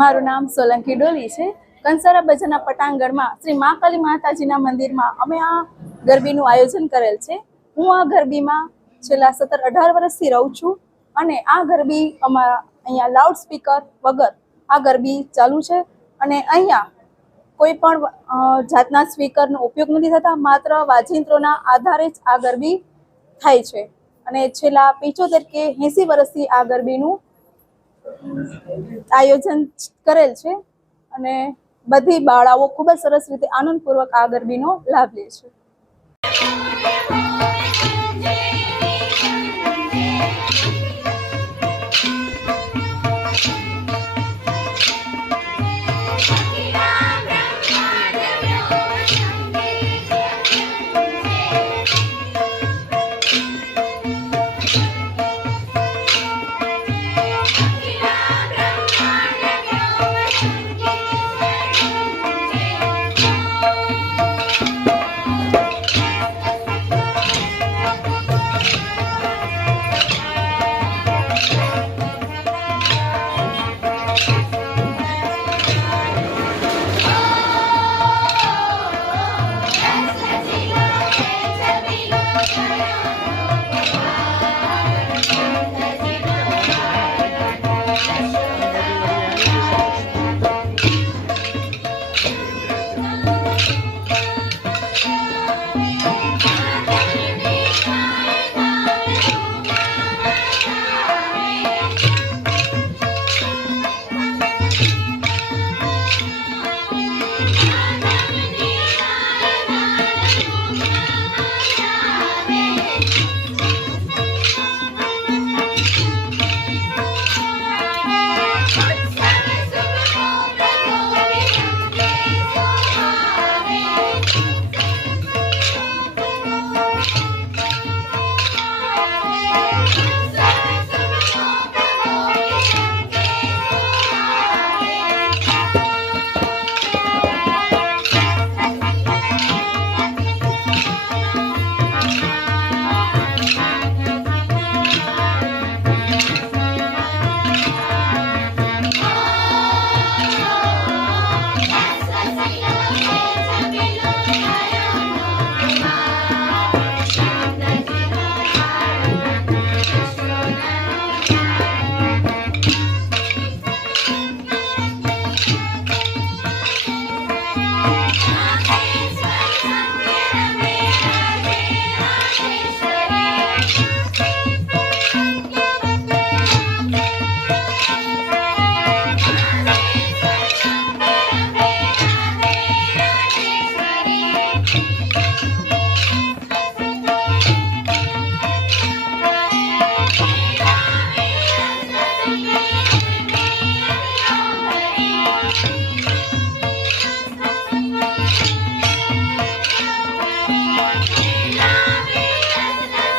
મારું નામ સોલંકી ડોલી છે. કંસારા બજારના પટાંગણમાં શ્રી મહાકાલી માતાજીના મંદિરમાં અમે આ ગરબીનું આયોજન કરેલ છે. હું આ ગરબીમાં છેલ્લા સત્તર અઢાર વર્ષથી રહું છું અને આ ગરબી અમારા અહીંયા લાઉડ સ્પીકર વગર આ ગરબી ચાલુ છે અને અહીંયા કોઈ પણ જાતના સ્પીકરનો ઉપયોગ નથી થતા, માત્ર વાજિંત્રોના આધારે જ આ ગરબી થાય છે. અને છેલ્લા પિચોતેર કે એંસી વર્ષથી આ ગરબીનું આયોજન કરેલ છે અને બધી બાળાઓ ખૂબ જ સરસ રીતે આનંદપૂર્વક આ ગરબીનો લાભ લે છે.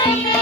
Bye.